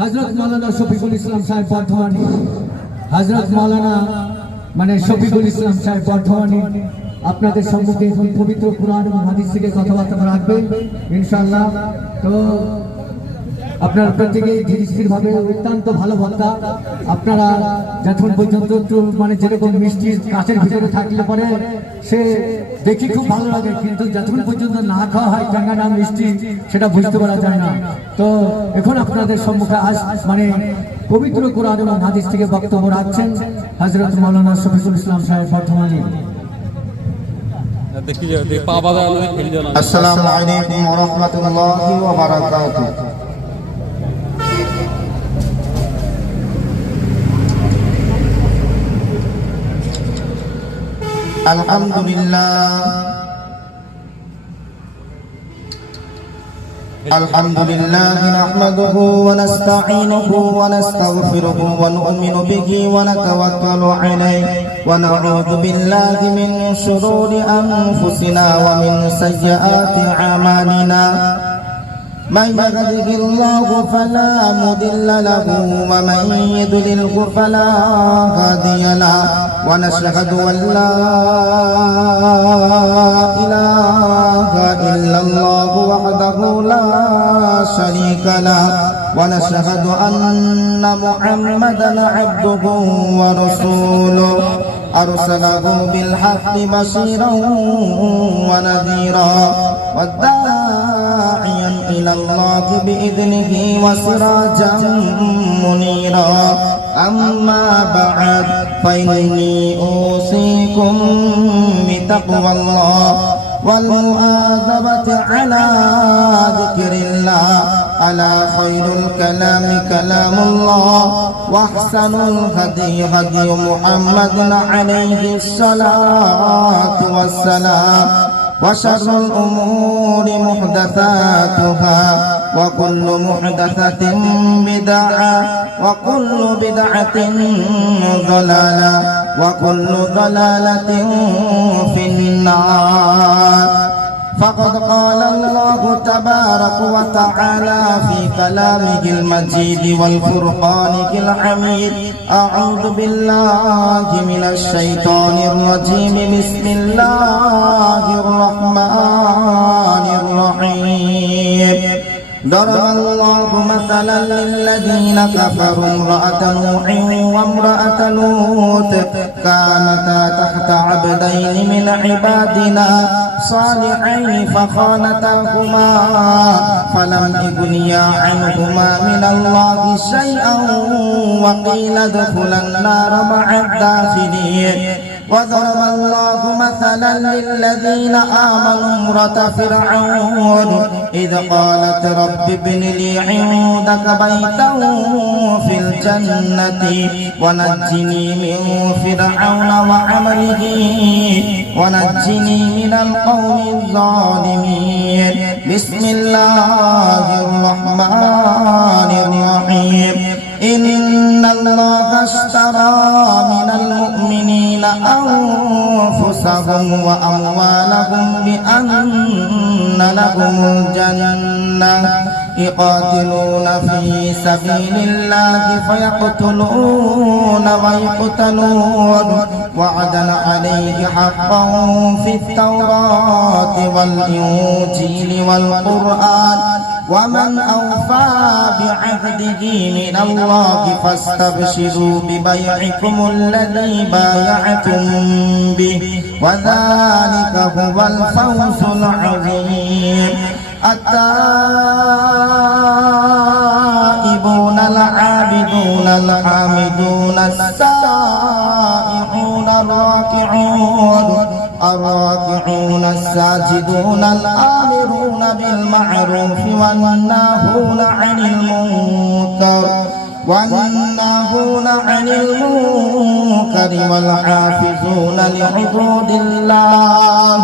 হযরত মাওলানা শফিকুল ইসলাম সাহেব বর্ধমানী, হযরত মাওলানা মানে শফিকুল ইসলাম সাহেব বর্ধমানী আপনাদের সম্মুখে এখন পবিত্র কুরআন এবং হাদিস থেকে কথাবার্তা রাখবেন ইনশাআল্লাহ। তো আপনারা প্রত্যেকেই ধীরস্থিরভাবে, অত্যন্ত ভালো বক্তা, আপনারা যখন পর্যন্ত একটু মানে যেরকম মিষ্টি কাছের ভিতরে থাকলে পরে সে দেখি খুব ভালো লাগে, কিন্তু যতক্ষণ পর্যন্ত না খাওয়া হয় ট্যাঙ্গানা মিষ্টি সেটা বুঝতে পারা যায় না। তো এখন আপনাদের সম্মুখে আজ মানে পবিত্র কুরআন এবং হাদিস থেকে বক্তব্য রাখছেন হযরত মাওলানা শফিকুল ইসলাম সাহেব বর্ধমানী। আসসালামু আলাইকুম ওয়া রাহমাতুল্লাহি ওয়া বারাকাতুহু। Alhamdulillah nahmaduhu wa nasta'inuhu wa nastaghfiruhu wa nu'minu bihi wa natawakkalu alayhi wa na'udzu billahi min shururi anfusina wa min sayyiati a'malina. من يهده الله فلا مضل له ومن يضلله فلا هادي له ونشهد أن لا إله إلا الله وحده لا شريك له ونشهد أن محمدا عبده ورسوله أرسله بالحق بشيرا ونذيرا والداعيا إلى الله بإذنه وسراجا منيرا. أما بعد فإني أوصيكم بتقوى الله والمؤاخذة على ذكر الله. ألا خير الكلام كلام الله وأحسن الهدي هدي محمد عليه الصلاة والسلام وشر الأمور محدثاتها وكل محدثة بدعة وكل بدعة ضلالة وكل ضلالة في النار. فقد قال الله تبارك وتعالى في كلامه المجيد والفرقان الحميد. أعوذ بالله من الشيطان الرجيم. بسم الله الرحمن الرحيم. ضرب الله مثلا للذين كفروا امرأة نوح وامرأة لوط كانتا تحت عبدين من عبادنا صالحين فخانتاهما فلم يغنيا عنهما من الله شيئا وقيل ادخلا النار مع الداخلين. وضرب الله مثلا للذين آمنوا امرأة فرعون إذ قالت رب ابن لي عندك بيتا في الجنة ونجني من فرعون وعمله ونجني من القوم الظالمين. بسم الله الرحمن الرحيم. إن الله اشترى من المؤمنين أنفسهم وأموالهم بأن لهم الجنة يقاتلون في سبيل الله فيقتلون ويقتلون وعدا عليه حقا في التوراة والإنجيل والقرآن ومن أوفى بعهده من الله فاستبشروا ببيعكم الذي بايعتم به وذلك هو الفوز العظيم. التائبون العابدون الحامدون السائحون الراكعون الساجدون الآمرون بالمعروف والناهون عن المنكر والحافظون لحدود الله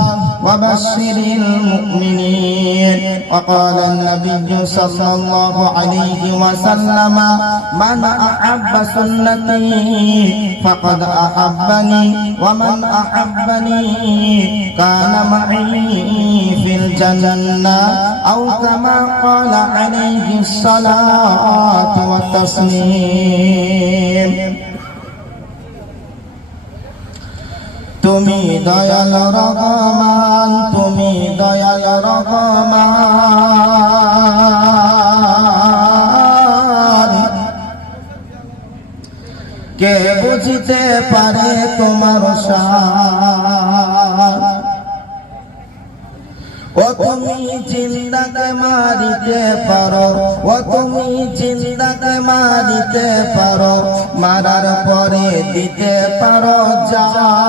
وبشر المؤمنين. وقال النبي صلى الله عليه وسلم من أحب سنتي فقد أحبني ومن أحبني كان معي في الجنة أو كما قال عليه الصلاة والتسليم. তুমি দয়াল রহমান, তুমি দয়াল রহমান, কে বুঝিতে পারে তোমার শান। ও তুমি জিন্দাকে মারিতে পারো, ও তুমি জিন্দাকে মারিতে পারো, মারার পরে দিতে পারো জান।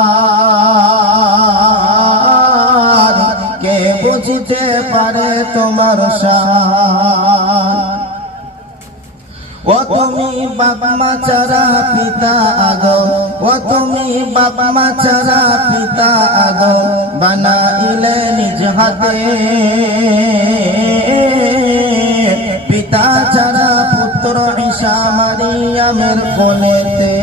কে বুঝিতে পারে তোমার শান। ও তুমি বাপ মা ছাড়া পিতা আদম, ও তুমি বাপ মা ছাড়া পিতা আদম বানাইলে নিজ হাতে। পিতা ছাড়া পুত্র ঈসা মারিয়ামের কোলেতে।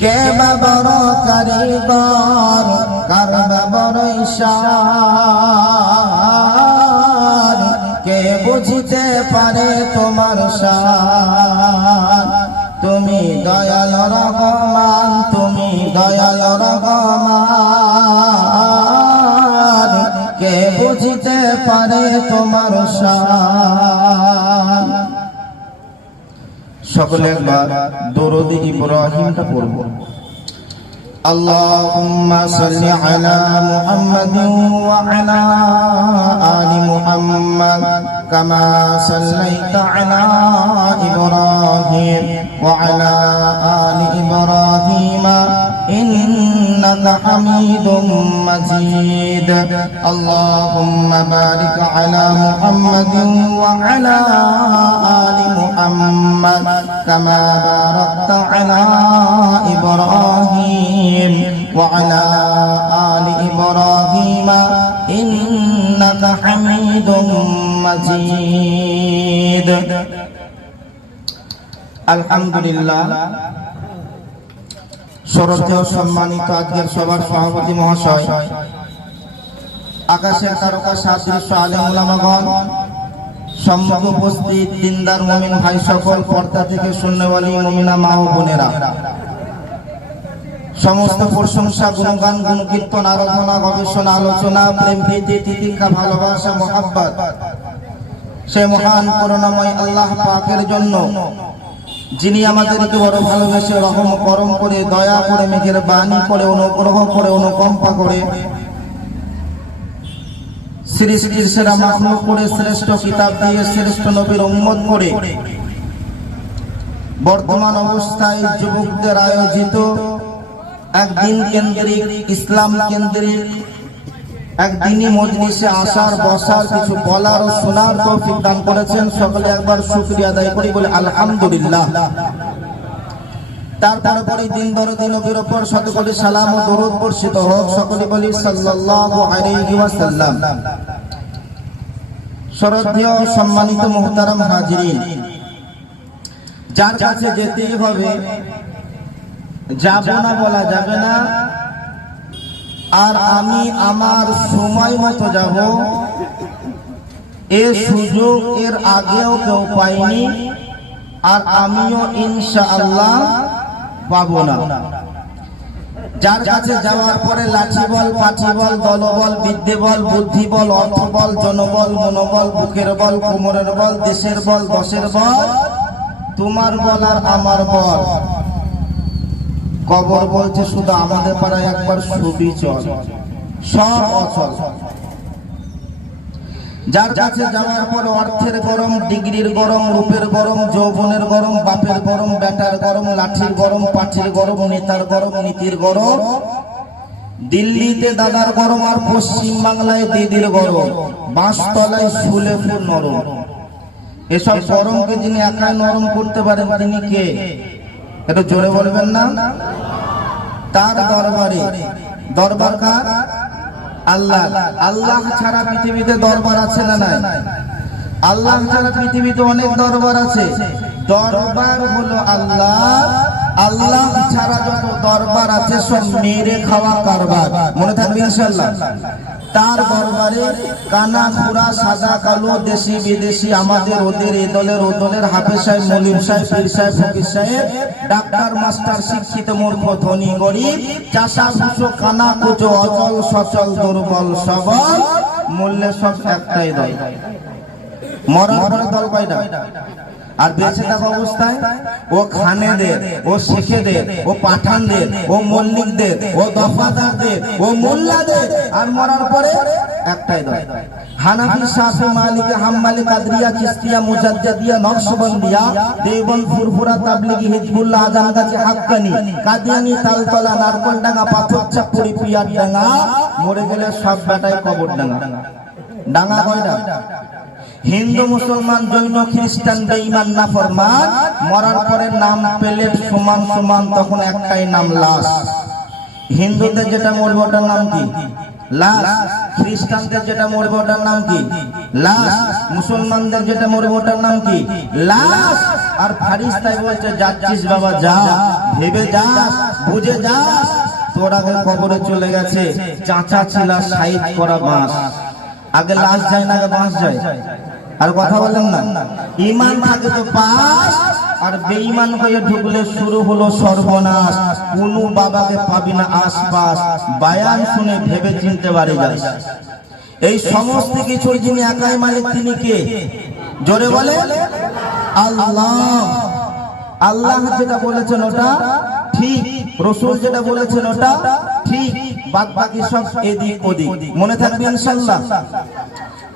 কে বা বড় কারিগর, কার বা বড় ঈশান, কে বুঝিতে পারে তোমার শান। তুমি দয়াল রহমান, তুমি দয়াল রহমান, কে বুঝিতে পারে তোমার শান। সকলে একবার দরুদ ইব্রাহিমটা পড়ব। اللهم صل على محمد وعلى آل محمد كما صليت على إبراهيم وعلى آل إبراهيم إنك حميد مجيد. اللهم بارك على محمد وعلى آل محمد كما باركت على إبراهيم وعلى آل إبراهيم إنك حميد مجيد. الحمد لله. শ্রদ্ধেয় সম্মানিত আজকের সভার সভাপতি মহাশয়, আকাশের তারকা সাদৃশ্য আলেম ওলামাগণ, সম্মুখ উপস্থিত দিনদার মুমিন ভাই সকল, পর্দা থেকে শূন্যওয়ালী মুমিনা মা ও বোনেরা, সমস্ত প্রশংসা গুণগান গুণকীর্তন আরাধনা গবেষণা আলোচনা প্রেম প্রীতি তিতিক্ষা ভালোবাসা মোহাব্বত সে মহান করুণাময় আল্লাহ পাকের জন্য, যিনি আমাদেরকে বড় ভালোবেসে রহম করম করে দয়া করে মেঘের বাণী করে অনুগ্রহ করে অনুকম্পা করে সৃষ্টির সেরা মাখলুক করে শ্রেষ্ঠ কিতাব দিয়ে শ্রেষ্ঠ নবীর উম্মত করে বর্তমান অবস্থায় যুবকদের আয়োজিত একদিন কেন্দ্রিক ইসলাম কেন্দ্রিক একদিনই মজলিসে আসার বসার কিছু বলার ও শোনার তৌফিক দান করেছেন। সকলে একবার শুকরিয়া আদায় করি, বলে আলহামদুলিল্লাহ। তারপরে পরে দিন দরদি নবীর উপর শত কোটি সালাম ও দরুদ বর্ষিত হোক। সকলে বলি সাল্লাল্লাহু আলাইহি ওয়াসাল্লাম। শ্রদ্ধেয় সম্মানিত মুহতারাম হাজিরিন, যার কাছে যেতেই হবে, যাব না বলা যাবে না, আর আমি আমার সময় মতো যাব এ সুযোগ এর আগেও কেউ পাইনি, আর আমিও ইনশাআল্লাহ পাবো না। যার কাছে যাওয়ার পরে লাঠি বল, পাঠি বল, দলবল, বিদ্যে বল, বুদ্ধি বল, অর্থ বল, জনবল, মনোবল, বুকের বল, কোমরের বল, দেশের বল, দশের বল, তোমার বল আর আমার বল, কবর বলছে শুধু আমাদের পাড়ায় একবার ছবি চল, সব অচল। যার কাছে যাওয়ার পরে অর্থের গরম, ডিগ্রির গরম, রূপের গরম, যৌবনের গরম, বাপের গরম, বেটার গরম, লাঠির গরম, পাঠির গরম, নেতার গরম, নীতির গরম, দিল্লিতে দাদার গরম, আর পশ্চিম বাংলায় দিদির গরম, বাঁশতলায় শুলে ফুল নরম। এসব গরমকে যিনি একাই নরম করতে পারেন তিনি কে? এটা জোরে বলবেন না? তার দরবারে দরবার কার? আল্লাহ। আল্লাহ ছাড়া পৃথিবীতে দরবার আছে না নাই? আল্লাহ ছাড়া পৃথিবীতে অনেক দরবার আছে। দরবার হলো আল্লাহ। আল্লাহ ছাড়া যত দরবার আছে সব মেরে খাওয়া কারবার। মনে থাকবে ইনশাআল্লাহ। তার দরবারে কানা পুরা সাদা কালো দেশি বিদেশি আমাদের ওদের এ দলের ও দলের হাফেজ সাহেব মলিম সাহেব পীর সাহেব ফকির সাহেব ডাক্তার মাস্টার শিক্ষিত মূর্খ ধনী গরিব চাষা ভুষো কানা কুচো অচল সচল দুর্বল সবল মূল্যে সব একটাই দল। মরার পরে দল কয়টা? আর বেঁচে থাকা অবস্থায় ও খানেদের, ও শেখেদের, ও পাঠানদের, ও মল্লিকদের, ও দফাদারদের, ও মোল্লাদের, আর মরার পরে একটাই দল। হানাফি, শাফি, মালিকি, হাম্বলি, কাদরিয়া, চিশতিয়া, মুজাদ্দিদিয়া, নকশবন্দিয়া, দেওবন্দ, ফুরফুরা, তাবলিগি, হিজবুল্লাহ, আজানগাছি, হাক্কানি, কাদিয়ানি, তালতলা, নারকলডাঙ্গা, পাথরচাপুরি, পিয়ারডাঙ্গা, মরে গেলে সব বেটায় কবর ডাঙ্গা। ডাঙ্গা কয়টা? হিন্দু, মুসলমান, জৈন, খ্রিস্টান, বেঈমান, নাফরমান, মরার পরে নাম প্লেট সমান সমান, তখন একটাই নাম লাশ। হিন্দুদের যেটা মরবে ওটার নাম কি? লাশ। খ্রিস্টানদের যেটা মরবে ওটার নাম কি? লাশ। মুসলমানদের যেটা মরবে ওটার নাম কি? লাশ। আর ফারিস্তাই বলছে যাচ্ছিস বাবা যা, ভেবে যাস, বুঝে যাস, তোর আগে কবরে চলে গেছে চাচা ছিলা সাইদ করা বাঁশ। আগে লাশ যায় না, আগে বাঁশ যায়? আর কথা বলেন না। ঈমান থাকে তো পাস, আর বেঈমান হয়ে ঢুকলে শুরু হলো সর্বনাশ। কোন বাবাকে পাবি না আশপাশ, বায়ান শুনে ভেবে চিনতে পারে যাস। এই সমস্ত কিছুর যিনি একাই মালিক তিনি কে? জোরে বলে আল্লাহ। আল্লাহ যেটা বলেছেন ওটা ঠিক, রাসূল যেটা বলেছেন ওটা ঠিক, বাদ বাকি সব এদিক ওদিক। মনে থাকবে ইনশাআল্লাহ।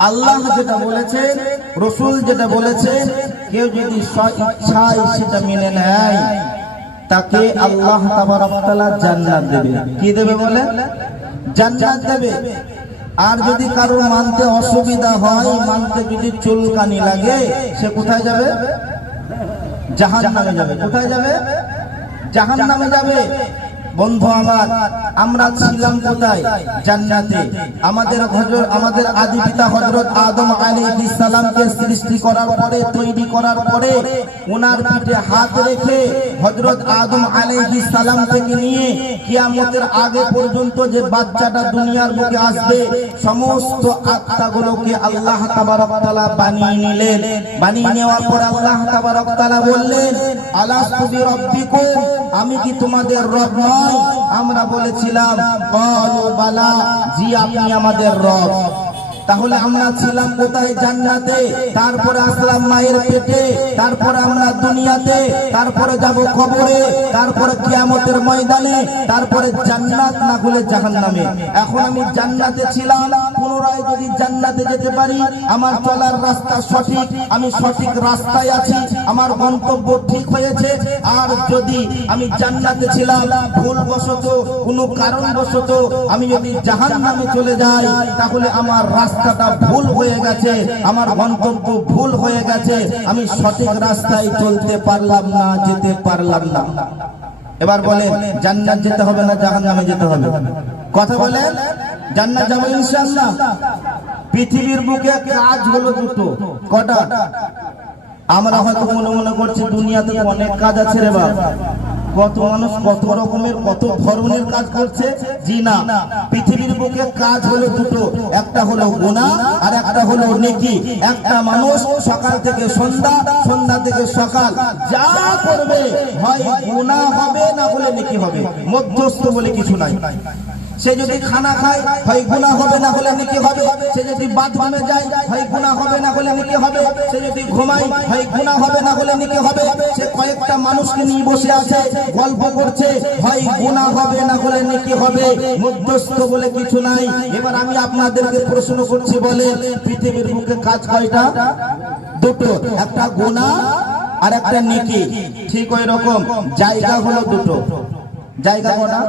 আল্লাহ যেটা বলেছেন, রাসূল যেটা বলেছেন, কেউ যদি স্বেচ্ছায় সেটা মেনে নেয় তাকে আল্লাহ তাবারক ওয়া তাআলা জান্নাত দেবে। কি দেবে বলে? জান্নাত দেবে। আর যদি কারো মানতে অসুবিধা হয়, মানতে যদি চুলকানি লাগে, সে কোথায় যাবে? জাহান্নামে যাবে। কোথায় যাবে? জাহান্নামে যাবে। বন্ধু আমার, আমরা ছিলাম কোথায়? জান্নাতে। আমাদের আদি পিতা হযরত আদম আলাইহিস সালামকে সৃষ্টি করার পরে, তৈরি করার পরে, ওনার পিঠে হাত রেখে হযরত আদম আলাইহিস সালাম থেকে নিয়ে কিয়ামতের আগে পর্যন্ত যে বাচ্চাটা দুনিয়ার বুকে আসবে, সমস্ত আত্মাগুলোকে আল্লাহ তাবারক ওয়া তাআলা বানিয়ে নিলেন। বানিয়ে নেওয়ার পর আল্লাহ তাবারক ওয়া তাআলা বললেন, আলাস্তু বিরাব্বিকুম, আমি কি তোমাদের রব নই? আমরা বলেছিলাম ক্বালু বালা, জি আপনি আমাদের রব। তাহলে আমরা ছিলাম কোথায়? জান্নাতে। তারপরে আসলাম মায়ের পেটে, তারপরে আমরা দুনিয়াতে, তারপরে যাব কবরে, তারপরে কিয়ামতের ময়দানে, তারপরে জান্নাত না হলে জাহান্নামে। এখন আমি জান্নাতে ছিলাম, পুনরায় যদি জান্নাতে যেতে পারি, আমার চলার রাস্তা সঠিক, আমি সঠিক রাস্তায় আছি, আমার গন্তব্য ঠিক হয়েছে। আর যদি আমি জান্নাতে ছিলাম, ভুলবশত কোনো কারণবশত আমি যদি জাহান্নামে চলে যাই, তাহলে আমার রাস্তাটা ভুল হয়ে গেছে, আমার গন্তব্য ভুল হয়ে গেছে, আমি সঠিক রাস্তায় চলতে পারলাম না, যেতে পারলাম না। এবার বলেন, জান্নাত যেতে হবে না জাহান্নামে যেতে হবে? কথা বলেন। জান্নাত যাবো ইনশাআল্লাহ। পৃথিবীর বুকে কাজ হলো দুটো। কটা? আমরা হয়তো মনে মনে করছি দুনিয়াতে অনেক কাজ আছে রে বাবা, কত মানুষ কত রকমের কত ধরনের কাজ করছে। জি না, পৃথিবীর বুকে কাজ হলো দুটো, একটা হলো গুনাহ আর একটা হলো নেকি। একটা মানুষ সকাল থেকে সন্ধ্যা, সন্ধ্যা থেকে সকাল যা করবে, হয় গুনাহ হবে না হলে নেকি হবে, মধ্যস্থ বলে কিছু নাই। সে যদি খানা খায়, হয় গুনাহ হবে না হলে নেকি হবে। সে যদি বাথরুমে যায়, হয় গুনাহ হবে না হলে নেকি হবে। সে যদি ঘুমায়, হয় গুনাহ হবে না হলে নেকি হবে। সে কয়েকটা মানুষকে নিয়ে বসে আছে, গল্প করছে, হয় গুনাহ হবে না হলে নেকি হবে, মধ্যস্থ বলে কিছু নাই। এবার আমি আপনাদেরকে প্রশ্ন করছি, বলে পৃথিবীর বুকে কাজ কয়টা? দুটো, একটা গুনাহ আর একটা নেকি। ঠিক ওই রকম জায়গা হলো দুটো। জায়গা কটা?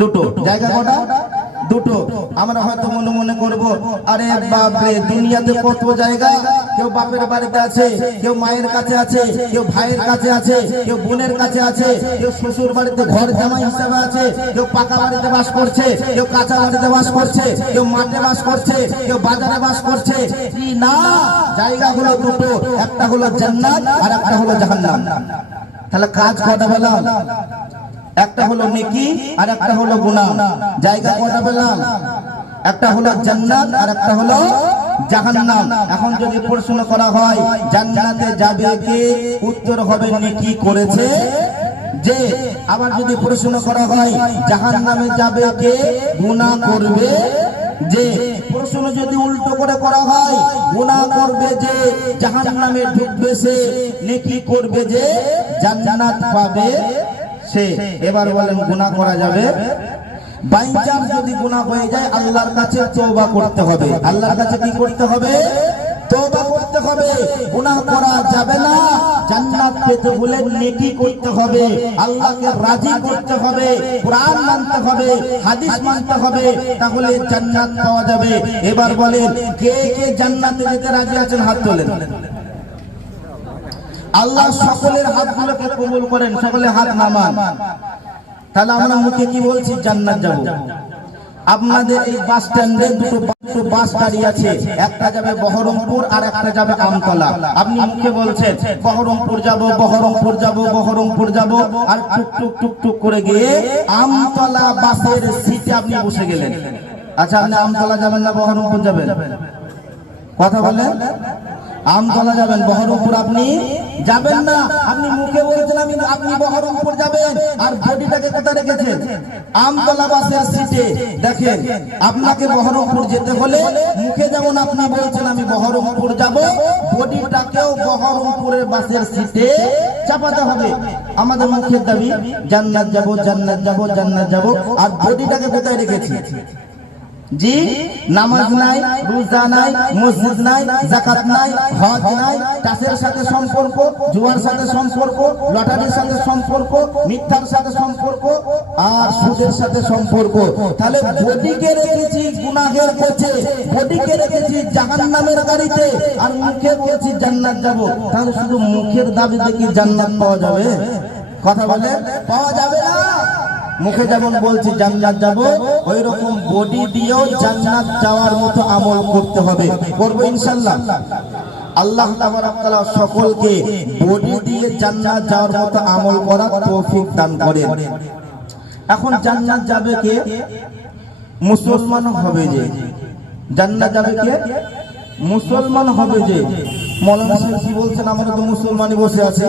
দুটো। জায়গা কটা? দুটো। আমরা হয়তো মনে মনে করবো, আরে বাপ রে, দুনিয়াতে কত জায়গা, কেউ বাপের বাড়িতে আছে, কেউ মায়ের কাছে আছে, কেউ ভাইয়ের কাছে আছে, কেউ বোনের কাছে আছে, কেউ শ্বশুর বাড়িতে ঘর জামাই হিসেবে আছে, কেউ পাকা বাড়িতে বাস করছে, কেউ কাঁচা বাড়িতে বাস করছে, কেউ মাঠে বাস করছে, কেউ বাজারে বাস করছে। কি না, জায়গাগুলো দুটো, একটা হলো জান্নাত আর একটা হলো জাহান্নাম। তাহলে কাজ কটা পেলাম? একটা হলো নেকি আর একটা হলো গুনাহ। জায়গা কটা পেলাম? একটা হলো জান্নাত আর একটা হলো জাহান্নাম। এখন যদি প্রশ্ন করা হয় জান্নাতে যাবে কে, উত্তর হবে নেকি করেছে যে। আবার যদি প্রশ্ন করা হয় জাহান্নামে যাবে কে, গুনাহ করবে যে। প্রশ্ন যদি উল্টো করে করা হয় গুনাহ করবে যে, জাহান্নামে ঢুকবে সে, নেকি করবে যে, জান্নাত পাবে সে। এবার বলেন গুনাহ করা যাবে? বাইচান্স যদি গুনাহ হয়ে যায় আল্লাহর কাছে তওবা করতে হবে। আল্লাহর কাছে কি করতে হবে? তওবা করতে হবে। গুনাহ করা যাবে না। জান্নাত পেতে হলে নেকি করতে হবে, আল্লাহকে রাজি করতে হবে, কোরআন মানতে হবে, হাদিস মানতে হবে, তাহলে জান্নাত পাওয়া যাবে। এবার বলেন কে কে জান্নাতে যেতে রাজি আছেন? হাত তোলেন। আল্লাহ সকলের হাতগুলোকে কবুল করেন, সকলে হাত নামান। তাহলে আমরা মুখে কি বলছি? জান্নাত যাব। আপনাদের এই বাস স্ট্যান্ডে দুটো বাস দাঁড়িয়ে আছে, একটা যাবে বহরমপুর আর একটা যাবে আমতলা। আপনি মুখে বলছেন বহরমপুর যাব, বহরমপুর যাব, বহরমপুর যাব, আর টুক টুক টুক টুক করে গিয়ে আমতলা বাসের সিটে আপনি বসে গেলেন। আচ্ছা, আপনি আমতলা যাবেন না বহরমপুর যাবেন? কথা বলেন। আমতলা যাবেন, বহরমপুর আপনি যাবেন না। আপনি মুখে বলছেন আপনি বহরমপুর যাবেন, আর বডিটাকে কোথায় রেখেছেন? আমতলা বাসের সিটে। দেখেন, আপনাকে বহরমপুর যেতে হলে মুখে যেমন আপনি বলছেন আমি বহরমপুর যাব, বডিটাকেও বহরমপুরের বাসের সিটে চাপাতে হবে। আমাদের মুখের দাবি জান্নাত যাব, জান্নাত যাব, জান্নাত যাব, আর বডিটাকে কোথায় রেখেছি? জি, নামাজ নাই, রোজা নাই, মসজিদ নাই, যাকাত নাই, হজ নাই, টাসের সাথে সম্পর্ক, জুয়ার সাথে সম্পর্ক, লটারির সাথে সম্পর্ক, মিথ্যার সাথে সম্পর্ক, আর সুদের সাথে সম্পর্ক। তাহলে বডিকে রেখেছি গুনাহের পথে, বডিকে রেখেছি জাহান্নামের গাড়িতে, আর মুখে বলছি জান্নাত যাব। তাহলে শুধু মুখের দাবিতে কি জান্নাত পাওয়া যাবে? কথা বলে পাওয়া যাবে না। মুখে যেমন বলছি জান্নাত যাব, ওই রকম বডি দিয়েও জান্নাত যাওয়ার মতো আমল করতে হবে। করব ইনশাআল্লাহ। আল্লাহ তাআলা সকলকে বডি দিয়ে জান্নাত যাওয়ার মতো আমল করার তৌফিক দান করেন। এখন জান্নাত যাবে কে? মুসলমান হবে যে। জান্নাত যাবে কে? মুসলমান হবে যে। মাওলানা সাহেব কি বলছেন? আমরা তো মুসলমানই বসে আছি।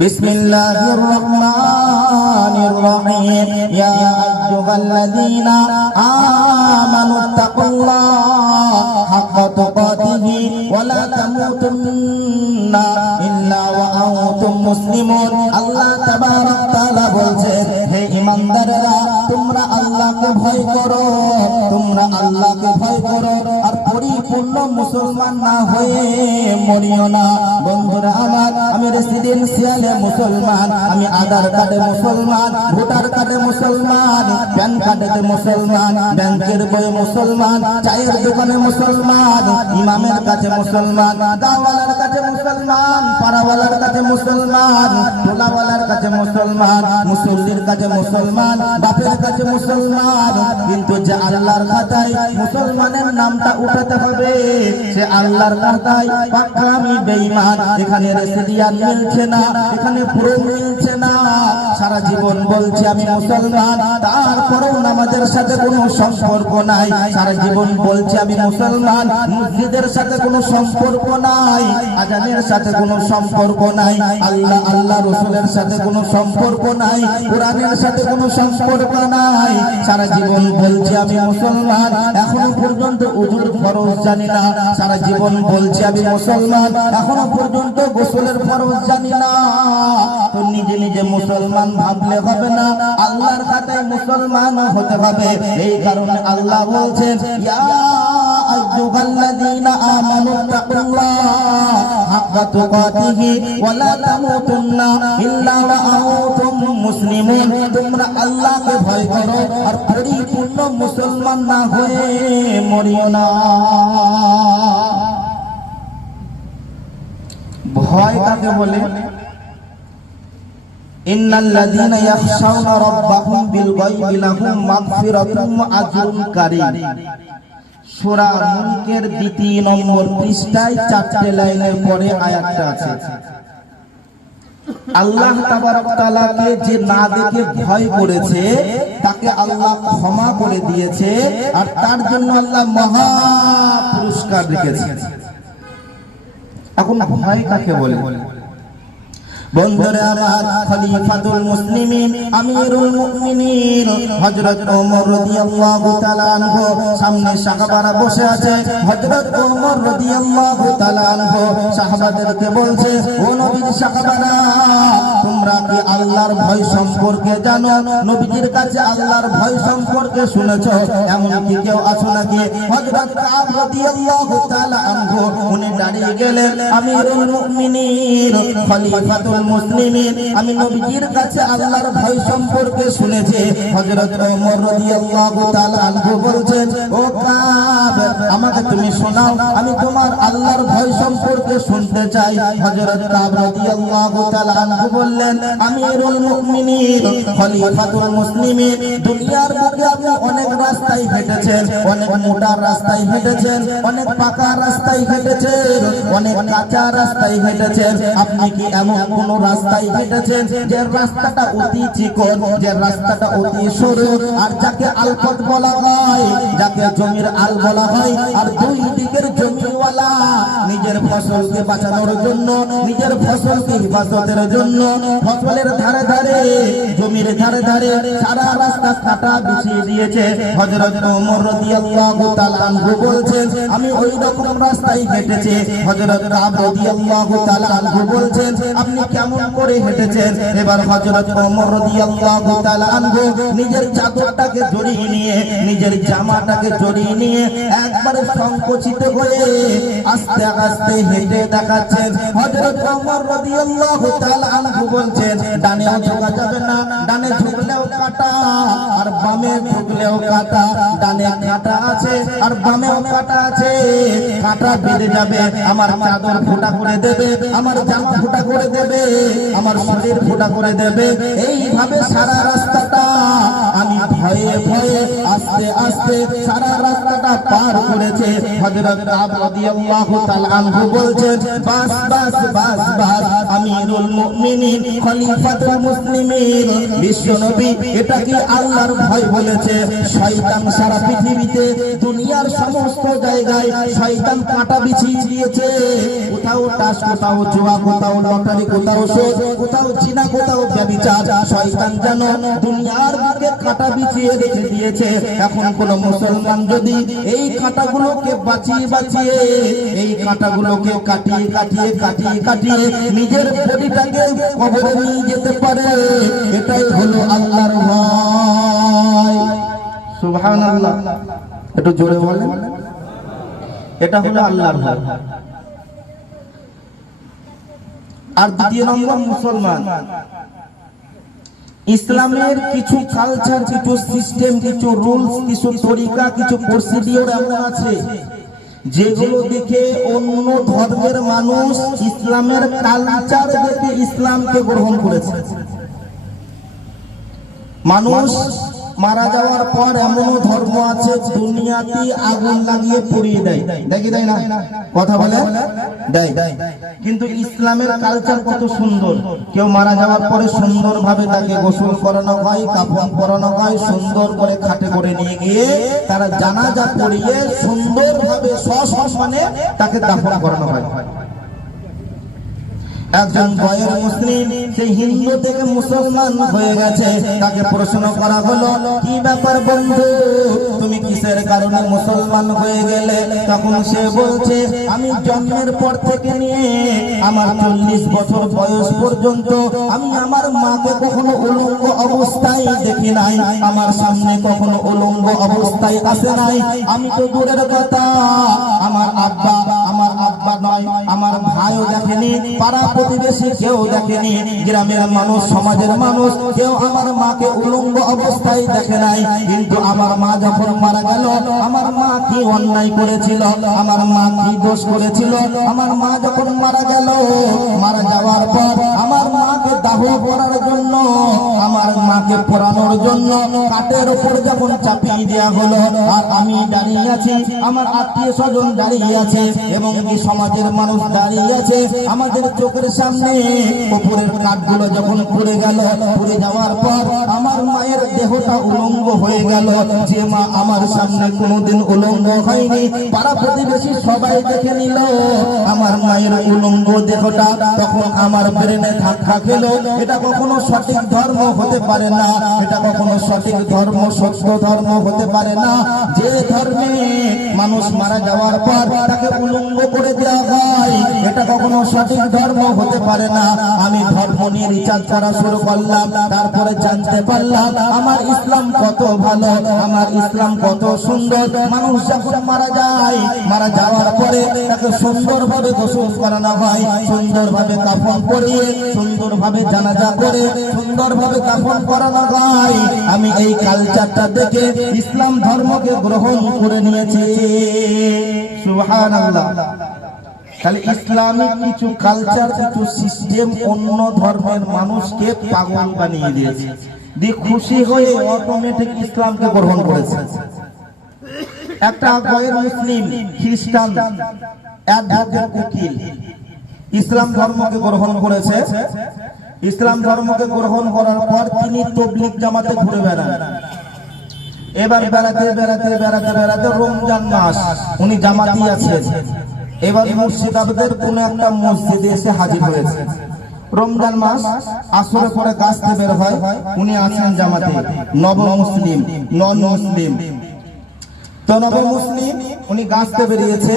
বিসমিল্লাহির রহমানির রহিম। ইয়া আইয়ুহাল্লাযীনা আমানুত্তাকুল্লাহা হাক্কা তুকাতিহি ওয়া লা তামুতুন্না ইল্লা ওয়া আনতুম মুসলিমুন। আল্লাহ তাবারক তাআলা বলছেন, হে ঈমানদাররা, তোমরা আল্লাহকে ভয় করো, তোমরা আল্লাহকে ভয় করো, আর পরিপূর্ণ মুসলমান না হয়ে মরিও না। বন্ধুরা আমার, আমি রেসিডেন্সিয়ালে মুসলমান, আমি আধার কার্ডে মুসলমান, ভোটার কার্ডে মুসলমান, প্যান কার্ডে মুসলমান, ব্যাংকের বইয়ে মুসলমান, চায়ের দোকানে মুসলমান, ইমামের কাছে মুসলমান, গাওয়ালার কাছে মুসলমান, পাড়াওয়ালার কাছে মুসলমান, টোলাওয়ালার কাছে মুসলমান, মুসল্লির কাছে মুসলমান, বাপের কাছে মুসলমান। কিন্তু যে আল্লাহর খাতায় মুসলমানের নামটা উঠাতে হবে, সে আল্লাহর খাতায় পাক্কা আমি বেঈমান। এখানে রেসিডিয়ান মিলছে না, এখানে পুরো মিলছে না। সারা জীবন বলছে আমি মুসলমান, তারপরেও নামাজের সাথে কোনো সম্পর্ক নাই। সারা জীবন বলছে আমি মুসলমান, মসজিদের সাথে কোনো সম্পর্ক নাই, আজানের সাথে কোনো সম্পর্ক নাই, আল্লাহ আল্লাহ রাসূলের সাথে কোনো সম্পর্ক নাই, কোরআনের সাথে কোনো সম্পর্ক নাই। সারা জীবন বলছে আমি মুসলমান, এখনো পর্যন্ত ওযুর ফরজ জানি না। সারা জীবন বলছে আমি মুসলমান, এখনো পর্যন্ত গোসলের ফরজ জানি না। তো নিজে নিজে মুসলমান ভাবলে হবে না, আল্লাহর খাতায় মুসলমান হতে হবে। এই কারণে আল্লাহ বলছেন, ইয়া আইয়ুহাল্লাযীনা আমানুত্তাকুল্লাহা হাক্কা তুকাতিহি ওয়া লা তামুতুন্না ইল্লা ওয়া আনতুম মুসলিমুন। তোমরা আল্লাহকে ভয় করো, আর পরিপূর্ণ মুসলমান না হয়ে মরিও না। কাকে বলে? ইন্নাল্লাযীনা ইয়াখশাউনা রাব্বাহুম বিল গায়বি লাহুম মাগফিরাতুম ওয়া আজরুন কারীম। সূরা মুলকের 2 নম্বর পৃষ্ঠায় 4টে লাইনের পরে আয়াতটা আছে। আল্লাহ তাবারক তাআলাকে যে না দেখে ভয় করেছে তাকে আল্লাহ ক্ষমা করে দিয়েছে, আর তার জন্য আল্লাহ মহা পুরস্কার রেখেছে। এখন ভয় কাকে বলে? বন্ধুরা আমার, খলিফাতুল মুসলিমিন আমিরুল মুমিনিন হযরত ওমর রাদিয়াল্লাহু তাআলা আনহু সামনে সাহাবারা বসে আছে। হযরত ওমর রাদিয়াল্লাহু তাআলা আনহু সাহাবাদেরকে বলছে, ও নবীর সাহাবারা, তোমরা কি আল্লাহর ভয় সম্পর্কে জানো? নবীজির কাছে আল্লাহর ভয় সম্পর্কে শুনেছো? এমন কি কেউ আছো নাকি? হযরত কাব রাদিয়াল্লাহু তাআলা আনহু উনি দাঁড়িয়ে গেলেন, আমিরুল মুমিনিন খলিফাতুল মুসলিমিন, আমি নবীজির কাছে আল্লাহর ভয় সম্পর্কে শুনেছি। হযরত ওমর রাদিয়াল্লাহু তাআলা আনহু বলছেন, ও কাব, আমাকে তুমি শোনাও, আমি তোমার আল্লাহর ভয় সম্পর্কে শুনতে চাই। হযরত কাব রাদিয়াল্লাহু তাআলা আনহু বললেন, আমিরুল মুমিনিন খলিফাতুল মুসলিমিন, দুনিয়ার বুকে আপনি অনেক রাস্তায় হেঁটেছেন, অনেক মোটা রাস্তায় হেঁটেছেন, অনেক পাকা রাস্তায় হেঁটেছেন, অনেক কাঁচা রাস্তায় হেঁটেছেন। আপনি কি এমন কোন রাস্তায় হেঁটেছেন যে রাস্তাটা অতি চিকন, যে রাস্তাটা অতি সরু, আর যাকে আলপথ বলা হয়, যাকে জমির আল বলা হয়, আর দুই দিকের জমিওয়ালা নিজের ফসলকে বাঁচানোর জন্য, নিজের ফসলকে হেফাজতের জন্য ফসলের ধারে ধারে, জমির ধারে ধারে সারা রাস্তা কাটা বিছিয়ে দিয়েছে। হযরত ওমর রাদিয়াল্লাহু তাআলা আনহু বলছেন, আমি ওই রকম রাস্তায় হেঁটেছি। হযরত কাব রাদিয়াল্লাহু তাআলা আনহু বলছেন, আপনি কেমন করে হেঁটেছেন? এবার হযরত ওমর রাদিয়াল্লাহু তাআলা আনহু নিজের চাদরটাকে জড়িয়ে নিয়ে, নিজের জামাটাকে জড়িয়ে নিয়ে একবারে সংকুচিত হয়ে আস্তে আস্তে হেঁটে দেখাচ্ছেন। হযরত ওমর রাদিয়াল্লাহু তাআলা আনহু বলছেন, ডানেও ঝোঁকা যাবে না, ডানে ঝুঁকলেও কাঁটা আর বামে ঝুঁকলেও কাঁটা। ডানে কাঁটা আছে আর বামেও কাঁটা আছে, কাঁটা বেঁধে যাবে, আমার চাদর ফোঁটা করে দেবে, আমার জামা ফোঁটা করে দেবে, আমার শরীর ফোঁটা করে দেবে। এইভাবে সারা রাস্তাটা আমি ভয়ে ভয়ে আস্তে আস্তে সারা রাস্তাটা পার করেছে। হযরত কাব রাদিয়াল্লাহু তাআলা আনহু বলছেন, বাস বাস বাস বাস, আমিরুল মুমিনিন খলিফাতুল মুসলিমিন বিশ্বনবী, এটা কি আল্লাহর ভয় বলেছে? শয়তান সারা পৃথিবীতে দুনিয়ার সমস্ত জায়গায় শয়তান কাঁটা বিছিয়ে দিয়েছে। কোথাও টাস, কোথাও জুয়া, কোথাও লটারি, কোথাও সুদ, কোথাও জিনা, কোথাও ব্যভিচার। শয়তান যেন দুনিয়ার বুকে কাঁটা বিছিয়ে রেখে দিয়েছে। এখন কোন মুসলমান যদি এই কাঁটাগুলোকে বাঁচিয়ে বাঁচিয়ে, এই কাঁটাগুলোকে কাটিয়ে কাটিয়ে কাটিয়ে কাটিয়ে নিজের বডিটাকে কবরে নিয়ে যেতে পারে, এটাই হলো আল্লাহর ভয়। সুবহানাল্লাহ, একটু জোরে বলেন, এটা হলো আল্লাহর ভয়। আর দ্বিতীয় নম্বর, মুসলমান ইসলামের কিছু কালচার, কিছু সিস্টেম, কিছু রুলস, কিছু তরিকা, কিছু প্রসিডিওর এমন আছে যেগুলো দেখে অন্য ধর্মের মানুষ ইসলামের কালচার দেখে ইসলামকে গ্রহণ করেছে। মানুষ মারা যাওয়ার পর এমনও ধর্ম আছে দুনিয়াতে আগুন লাগিয়ে পুড়িয়ে দেয়, দেখি দেয় না? কথা বলে দেয়। কিন্তু ইসলামের কালচার কত সুন্দর। কেউ মারা যাওয়ার পরে সুন্দরভাবে তাকে গোসল করানো হয়, কাফন পরানো হয়, সুন্দর করে খাটে করে নিয়ে গিয়ে তারা জানাজা পড়িয়ে সুন্দরভাবে সসম্মানে তাকে দাফন করানো হয়। একজন বয়ের মুসলিম, সে হিন্দু থেকে মুসলমান হয়ে গেছে, তাকে প্রশ্ন করা হলো, কি ব্যাপার বন্ধু, তুমি কিসের কারণে মুসলমান হয়ে গেলে? তখন সে বলছে, আমি জন্মের পর থেকে নিয়ে আমার 40 বছর বয়স পর্যন্ত আমি আমার মাকে কখনো উলঙ্গ অবস্থায় দেখি নাই, আমার সামনে কখনো উলঙ্গ অবস্থায় আসে নাই। আমি তো দূরের কথা, আমার আব্বা নয়, আমার ভাই ভাইও দেখেনি, পাড়া প্রতিবেশী কেউ দেখেনি, গ্রামের মানুষ, সমাজের মানুষ কেউ আমার মাকে উলঙ্গ অবস্থায় দেখে নাই। কিন্তু আমার মা যখন মারা গেল, আমার মা কি অন্যায় করেছিল, আমার মা কি দোষ করেছিল, আমার মা যখন মারা গেল, মারা যাওয়ার পর আমার মাকে দাহ করার জন্য, আমার মাকে পোড়ানোর জন্য কাঠের উপর যখন চাপিয়ে দেওয়া হলো, আর আমি দাঁড়িয়ে আছি, আমার আত্মীয় স্বজন দাঁড়িয়ে আছে এবং এই সমাজের মানুষ দাঁড়িয়ে আছে, আমাদের চোখের সামনে উপরের কাঠগুলো যখন পুড়ে গেল, পুড়ে যাওয়ার পর আমার মায়ের দেহটা উলঙ্গ হয়ে গেল। যে মা আমার সামনে কোনোদিন উলঙ্গ হয়নি, পাড়া প্রতিবেশী সবাই দেখে নিল আমার মায়ের উলঙ্গ দেহটা। তখন আমার ব্রেনে ধাক্কা খেল, এটা কখনো সঠিক ধর্ম হতে পারে না, এটা কখনো সঠিক ধর্ম, সত্য ধর্ম হতে পারে না, যে ধর্মে মানুষ মারা যাওয়ার পর তাকে উলঙ্গ করে দেওয়া হয়, এটা কখনো সঠিক ধর্ম হতে পারে না। আমি ধর্ম নিয়ে রিসার্চ করা শুরু করলাম, তারপরে জানতে পারলাম আমার ইসলাম কত ভালো, আমার ইসলাম কত সুন্দর। মানুষ যখন মারা যায়, মারা যাওয়ার পরে তাকে সুন্দরভাবে গোসল করানো হয়, সুন্দরভাবে কাফন পরিয়ে, সুন্দরভাবে জানাজা করে, সুন্দরভাবে কাফন করানো হয়। আমি এই কালচারটা দেখে ইসলাম ধর্মকে গ্রহণ করে নিয়েছি। সুবহানাল্লাহ। তাহলে ইসলামিক কিছু কালচার, কিছু সিস্টেম অন্য ধর্মের মানুষকে পাগল বানিয়ে দিয়েছে, দিয়ে খুশি হয়ে অটোমেটিক ইসলামকে গ্রহণ করেছে। একটা গয়ের মুসলিম খ্রিস্টান অ্যাডভোকেট উকিল ইসলাম ধর্মকে গ্রহণ করেছে। ইসলাম ধর্মকে গ্রহণ করার পর তিনি তবলিগ জামাতে ঘুরে বেড়ান। এবার বেড়াতে বেড়াতে বেড়াতে বেড়াতে রমজান মাস, উনি জামাতি আছেন। এবার মুর্শিদাবাদের কোন একটা মসজিদে এসে হাজির হয়েছে। রমজান মাস, আসরের পরে গাছতে বের হয়, উনি আছেন জামাতে, নব মুসলিম, নন মুসলিম। তো নব মুসলিম উনি গাছতে বেরিয়েছে,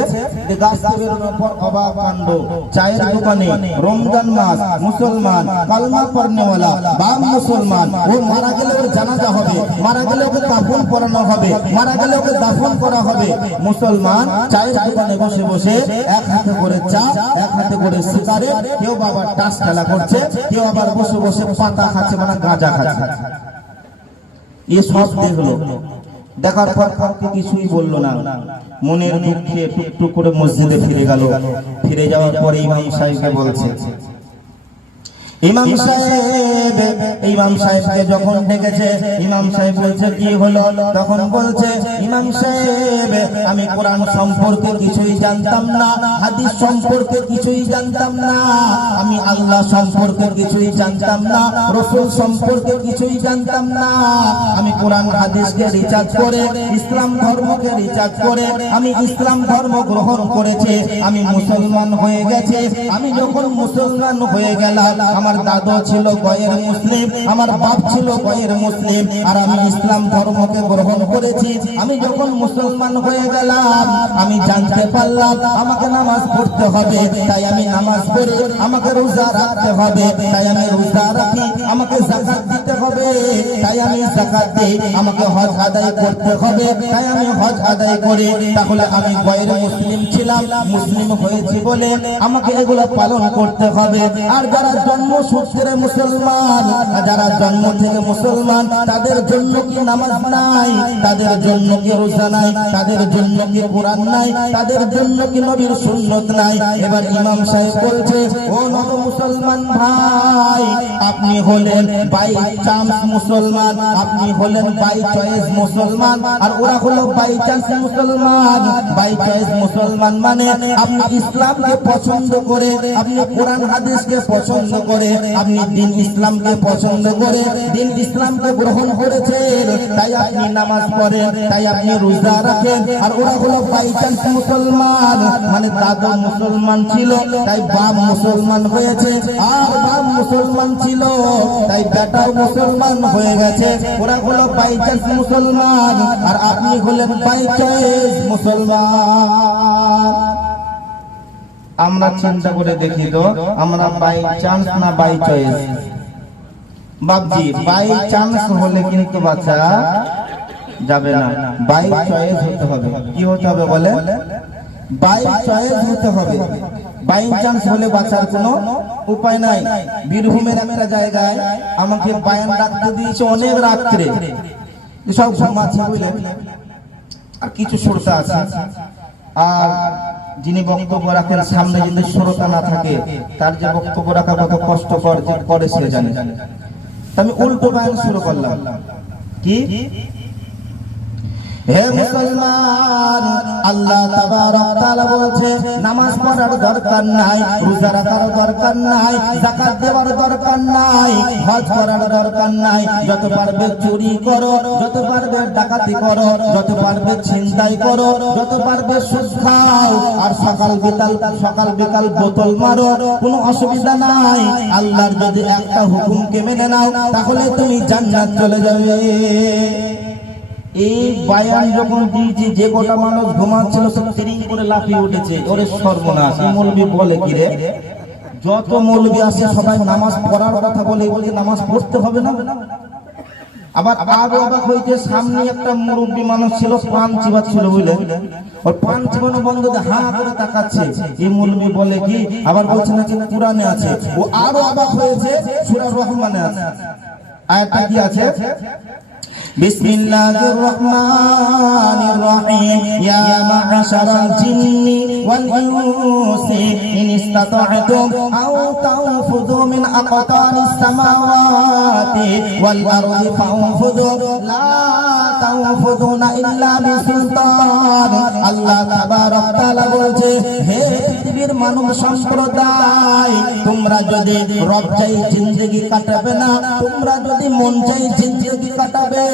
গাছতে বেরোনোর পর অবাক কাণ্ড, চায়ের দোকানে রমজান মাস, মুসলমান, কালমা পড়নেওয়ালা, বাপ মুসলমান, ও মারা গেলে ওর জানাজা হবে, মারা গেলে ওকে কাফন পরানো হবে, মারা গেলে ওকে দাফন করা হবে। মুসলমান চায়ের দোকানে বসে বসে এক হাতে করে চা, এক হাতে করে সিগারেট, কেউ আবার টাস খেলা করছে, কেউ আবার বসে বসে পাতা খাচ্ছে, মানে গাঁজা খাচ্ছে। এ সব দেখলো, দেখার পর কাউকে কিছুই বললো না, মনের দুঃখে টুকটুক করে মসজিদে ফিরে গেল। ফিরে যাওয়ার পরে ইমাম সাহেবকে বলছে, ইমাম সাহেবকে যখন ডেকেছে, ইমাম সাহেব বলছে কি হলো? তখন বলছে, ইমাম সাহেব আমি কোরআন সম্পর্কে কিছুই জানতাম না, হাদিস সম্পর্কে কিছুই জানতাম না, আমি আল্লাহ সম্পর্কে কিছুই জানতাম না, রাসূল সম্পর্কে কিছুই জানতাম না। আমি কোরআন হাদিসকে রিসার্চ করে, ইসলাম ধর্মকে রিসার্চ করে আমি ইসলাম ধর্ম গ্রহণ করেছি, আমি মুসলমান হয়ে গেছি। আমি যখন মুসলমান হয়ে গেলাম, আমার দাদু ছিল গয়ের মুসলিম, আমার বাপ ছিল গয়ের মুসলিম, আর আমি ইসলাম ধর্মকে গ্রহণ করেছি। আমি যখন মুসলমান হয়ে গেলাম, আমি জানতে পারলাম আমাকে নামাজ পড়তে হবে, তাই আমি নামাজ পড়ি। আমাকে রোজা রাখতে হবে, তাই আমি রোজা রাখি। আমাকে যাকাত দিতে হবে, তাই আমি যাকাত দিই। আমাকে হজ আদায় করতে হবে, তাই আমি হজ আদায় করি। তাহলে আমি গয়ের মুসলিম ছিলাম, মুসলিম হয়েছি বলে আমাকে এগুলো পালন করতে হবে। আর যারা জন্ম সূত্রে মুসলমান, যারা জন্ম থেকে মুসলমান, তাদের জন্য কি নামাজ নাই? তাদের জন্য কি রোজা নাই? তাদের জন্য কি কোরআন নাই? তাদের জন্য কি নবীর সুন্নত নাই? এবার ইমাম সাহেব বলছে, ও নব মুসলমান ভাই, আপনি হলেন বাই চান্স মুসলমান, আপনি হলেন বাই চয়েস মুসলমান, আর ওরা হলো বাই চান্স মুসলমান। বাই চয়েস মুসলমান মানে আপনি ইসলামকে পছন্দ করে, আপনি কোরআন হাদিসকে পছন্দ করে, আপনি দিন ইসলামকে পছন্দ করে দিন ইসলামকে গ্রহণ করেছেন, তাই আপনি নামাজ পড়েন, তাই আপনি রোজা রাখেন। আর ওরা হলো বাই চান্স মুসলমান, মানে দাদু মুসলমান ছিল তাই বাপ মুসলমান হয়েছে, আর বাপ মুসলমান ছিল তাই বেটাও মুসলমান হয়ে গেছে। ওরা হলো বাই চান্স মুসলমান, আর আপনি হলেন বাই চয়েস মুসলমান। আমরা চিন্তা করে দেখি তো, আমরা বাই চান্স না বাই চয়েস? বাপজি, বাই চান্স হলে কিন্তু বাচ্চা যাবে না, বাই চয়েস হতে হবে। কি হতে হবে বলে? বাই চয়েস হতে হবে। বাই চান্স হলে বাঁচার কোনো উপায় নাই। বীরভূমের একটা জায়গায় আমাকে বায়ান রাখতে দিয়েছে অনেক রাত্রে, সব ঘুমাচ্ছে বুঝলেন, আর কিছু শ্রোতা আছে, আর যিনি বক্তব্য রাখেন সামনে যদি শ্রোতা না থাকে তার যে বক্তব্য রাখা কত কষ্টকর যে করে সে জানে। আমি উল্টো বায়ান শুরু করলাম, কি হে মুসলমান, আল্লাহ তাবারক তাআলা বলছে নামাজ পড়ার দরকার নাই, রোজা রাখার দরকার নাই, যাকাত দেওয়ার দরকার নাই, হজ করার দরকার নাই। যত পারবে চুরি করো, যত পারবে ডাকাতি করো, যত পারবে ছিনতাই করো, যত পারবে সুদ খাও, আর সকাল বিকাল বোতল মারো, কোনো অসুবিধা নাই। আল্লাহর যদি একটা হুকুমকে মেনে নাও তাহলে তুমি জান্নাত চলে যাবে। এই বায়ান যখন দিয়েছি যে গোটা মানুষ ঘুমাচ্ছিল সব ট্রেনিং করে লাফিয়ে উঠেছে, ওরে সর্বনাশ, এই মৌলবি বলে কি রে? যত মৌলবি আসে সবাই নামাজ পড়ার কথা বলে, বলছে নামাজ পড়তে হবে না। আবার আরো অবাক হইতে সামনে একটা মুরব্বী মানুষ ছিল, পান চিবাচ্ছিল বুঝলেন, ওর পান চিবানো বন্ধ করে হা করে তাকাচ্ছে। এই মৌলবি বলে কি, আবার বলছে না কুরআনে আছে। ও আরো অবাক হয়েছে, সূরা রহমানে আছে, আয়াতটা কি আছে? বিসমিল্লাহির রহমানির রহিম, ইয়া মা'শারাল জিন্নি ওয়াল ইনসি ইন ইসতাতা'তুম আও তানফুযু মিন আকতারিস সামাওয়াতি ওয়াল আরদি ফানফুযু লা তানফুযুনা ইল্লা বিসুলতান। আল্লাহ তাবারক তাআলা বলছে, হে পৃথিবীর মানব সম্প্রদায়, তোমরা যদি রব চাই জিন্দেগি কাটাবে না, তোমরা যদি মন চাই জিন্দেগি কাটাবে,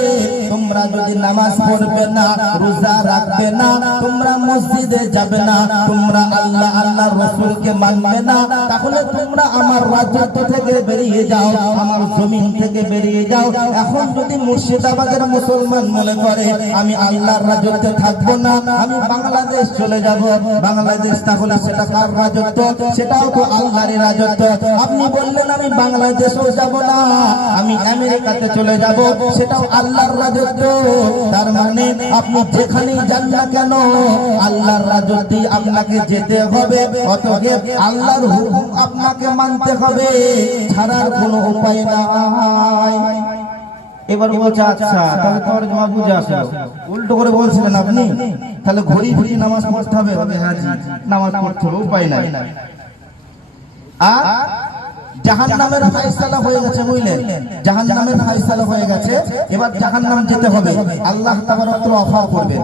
তোমরা যদি নামাজ পড়বে না, রোজা রাখবে না, তোমরা মসজিদে যাবে না, তোমরা আল্লাহ আল্লাহর রাসূলকে মানবে না, তাহলে তোমরা আমার রাজত্ব থেকে বেরিয়ে যাও, আমার জমিন থেকে বেরিয়ে যাও। এখন যদি মুর্শিদাবাদের মুসলমান মনে করে আমি আল্লাহর রাজত্বে থাকবো না, আমি বাংলাদেশ চলে যাব, বাংলাদেশ তাহলে সেটা কার রাজত্ব? সেটাও তো আল্লাহরই রাজত্ব। আপনি বললেন আমি বাংলাদেশেও যাব না, আমি আমেরিকাতে চলে যাব, সেটাও আল্লাহর রাজত্ব। তার মানে আপনি যেখানেই যান না কেন আল্লাহর রাজত্বে আপনাকে যেতে হবে, অতএব আল্লাহর হুকুম আপনাকে মানতে হবে, ছাড়ার কোনো উপায় নাই। এবার বলছে আচ্ছা তাহলে তরজমা বুঝে আসলো, উল্টো করে বলছিলেন আপনি, তাহলে ঘড়ি ঘড়ি নামাজ পড়তে হবে? হ্যাঁ জি, নামাজ পড়তে হবে, উপায় নাই। আর জাহান্নামের ফয়সালা হয়ে গেছে বুঝলেন, জাহান্নামের ফয়সালা হয়ে গেছে, এবার জাহান্নাম যেতে হবে। আল্লাহ তাবারক তাআলা অফার করবেন,